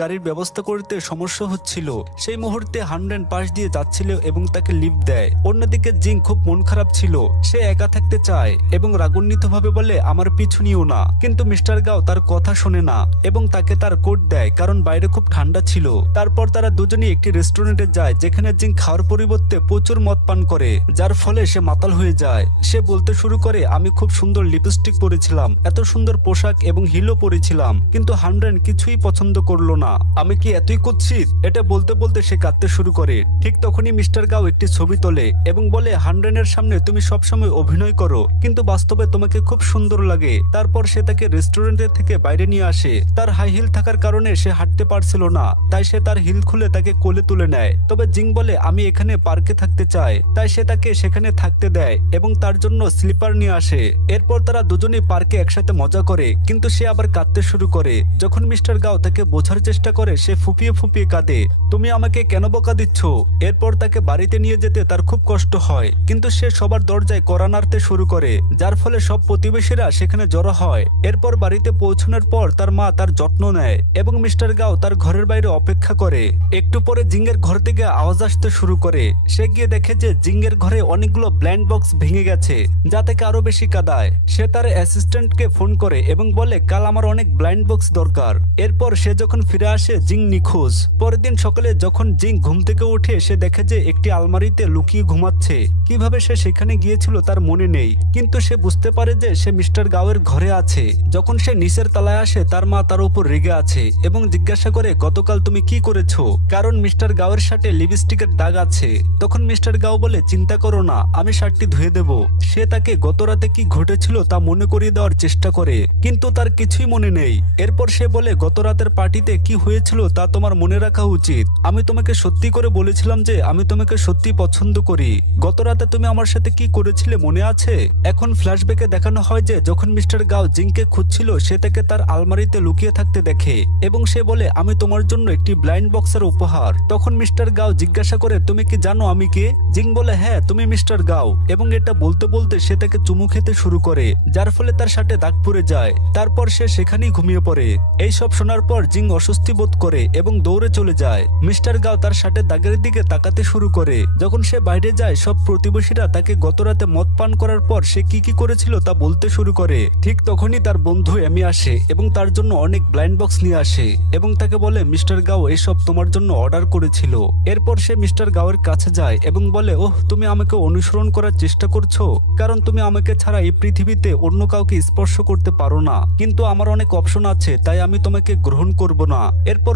গাড়ির ব্যবস্থা করতে সমস্যা হচ্ছিল। সেই মুহূর্তে হানড্রেন পাশ দিয়ে যাচ্ছিল এবং তাকে লিফট দেয়। অন্যদিকে জিং খুব মন খারাপ ছিল, সে একা থাকতে চায় এবং রাগান্বিতভাবে বলে আমার পিছু নিও না। কিন্তু মিস্টার গাও তার কথা শোনে না এবং তাকে তার কোট দেয় কারণ বাইরে খুব ঠান্ডা ছিল। তারপর তারা দুজনেই একটি রেস্টুরেন্টে যায় যেখানে জিং খাওয়ার পরিবর্তে প্রচুর মদ পান করে, যার ফলে সে মাতাল হয়ে যায়। সে বলতে শুরু করে আমি খুব সুন্দর লিপস্টিক পরেছিলাম, এত সুন্দর পোশাক এবং হিলও পরেছিলাম, কিন্তু হানড্রেন কিছুই পছন্দ করলো না। আমি কি এতই কুৎসিত? এটা বলতে বলতে সে কাঁদতে শুরু করে। ঠিক তখনই মিস্টার গাও একটি ছবি তোলে এবং বলে হানড্রেনের সামনে তুমি সবসময় অভিনয় করো কিন্তু বাস্তবে তোমাকে খুব সুন্দর লাগে। তারপর সে তাকে রেস্টুরেন্টের থেকে বাইরে নিয়ে আসে। তার হাই হিল থাকার কারণে সে হাঁটতে পারছিল না, তাই সে তার হিল খুলে তাকে কোলে তুলে নেয়। তবে জিং বলে আমি এখানে পার্কে থাকতে চাই, তাই সে তাকে সেখানে থাকতে দেয় এবং তার জন্য স্লিপার নিয়ে আসে। এরপর তারা দুজনেই পার্কে একসাথে মজা করে, কিন্তু সে আবার কাঁদতে শুরু করে। যখন মিস্টার গাও তাকে বোঝার চেষ্টা করে সে ফুপিয়ে ফুপিয়ে কাঁদে, তুমি আমাকে কেন বকা দিচ্ছ? এরপর তাকে বাড়িতে নিয়ে যেতে তার খুব কষ্ট হয়, কিন্তু সে সবার দরজায় কড়া নাড়তে শুরু করে, যার ফলে সব প্রতিবেশীরা সেখানে জড়ো হয়। এরপর বাড়িতে পৌঁছানোর পর তার মা তার যত্ন নেয় এবং মিস্টার গাও তার ঘরের বাইরে অপেক্ষা করে। একটু পরে জিংয়ের ঘর থেকে আওয়াজ আসতে শুরু করে। সে গিয়ে দেখে যে জিংয়ের ঘরে অনেকগুলো ব্লাইন্ড বক্স ভেঙে গেছে, যা থেকে আরো বেশি কাঁদায়। সে তার অ্যাসিস্ট্যান্টকে ফোন করে এবং বলে কাল আমার অনেক ব্লাইন্ড বক্স দরকার। এরপর সে যখন ফিরে আসে জিং নিখোঁজ। পরের দিন সকালে যখন জিং ঘুম থেকে উঠে সে দেখে যে একটি আলমারিতে লুকিয়ে ঘুমাচ্ছে। কিভাবে সে সেখানে গিয়েছিল তার মনে নেই, কিন্তু সে বুঝতে পারে যে সে মিস্টার গাওয়ের ঘরে আছে। যখন সে নিচের তলায় আসে তার মা তার উপর রেগে আছে এবং জিজ্ঞাসা করে গতকাল তুমি কি করেছো, কারণ মিস্টার গাওয়ের শার্টে লিপস্টিকের দাগ আছে। তখন মিস্টার গাও বলে চিন্তা করো না, আমি শার্টটি ধুয়ে দেব। সে তাকে গত রাতে কি ঘটেছিল তা মনে করিয়ে দেওয়ার চেষ্টা করে, কিন্তু তার কিছুই মনে নেই। এরপর সে বলে গত রাতের পার্টিতে কি হয়েছিল তা তোমার মনে রাখা উচিত। আমি তোমাকে সত্যি করে বলেছিলাম যে আমি তোমাকে সত্যি পছন্দ করি। গত রাতে তুমি আমার সাথে কি করেছিলে মনে আছে? এখন ফ্ল্যাশব্যাকে দেখানো হয় যে যখন মিস্টার গাও জিংকে খুঁজছিল সে তাকে তার আলমারিতে লুকিয়ে থাকতে দেখে এবং সে বলে আমি তোমার জন্য একটি ব্লাইন্ড বক্সের উপহার। তখন মিস্টার গাও জিজ্ঞাসা করে তুমি কি জানো আমি কে? জিং বলে হ্যাঁ তুমি মিস্টার গাও, এবং এটা বলতে বলতে সে তাকে চুমু খেতে শুরু করে, যার ফলে তার শার্টে দাগ পড়ে যায়। তারপর সে সেখানেই ঘুমিয়ে পড়ে। এই সব শোনার পর জিং অস্বস্তি বোধ করে এবং দৌড়ে চলে যায়। মিস্টার গাও তার শার্টের দাগের দিকে তাকাতে শুরু করে। যখন সে বাইরে যায় সব প্রতিবেশীরা তাকে গতরাতে মদ পান করার পর সে কি কি করেছিল তা বলতে শুরু করে। ঠিক তখনই তার বন্ধু এমি আসে এবং তার জন্য অনেক ব্লাইন্ড বক্স নিয়ে আসে এবং তাকে বলে মিস্টার গাও এসব তোমার জন্য অর্ডার করেছিল। এরপর সে মিস্টার গাওয়ের কাছে যায় এবং বলে ওহ তুমি আমাকে অনুসরণ করার চেষ্টা করছো, কারণ তুমি আমাকে ছাড়া এই পৃথিবীতে অন্য কাউকে স্পর্শ করতে পারো না, কিন্তু আমার অনেক অপশন আছে তাই আমি তোমাকে গ্রহণ করব না। এরপর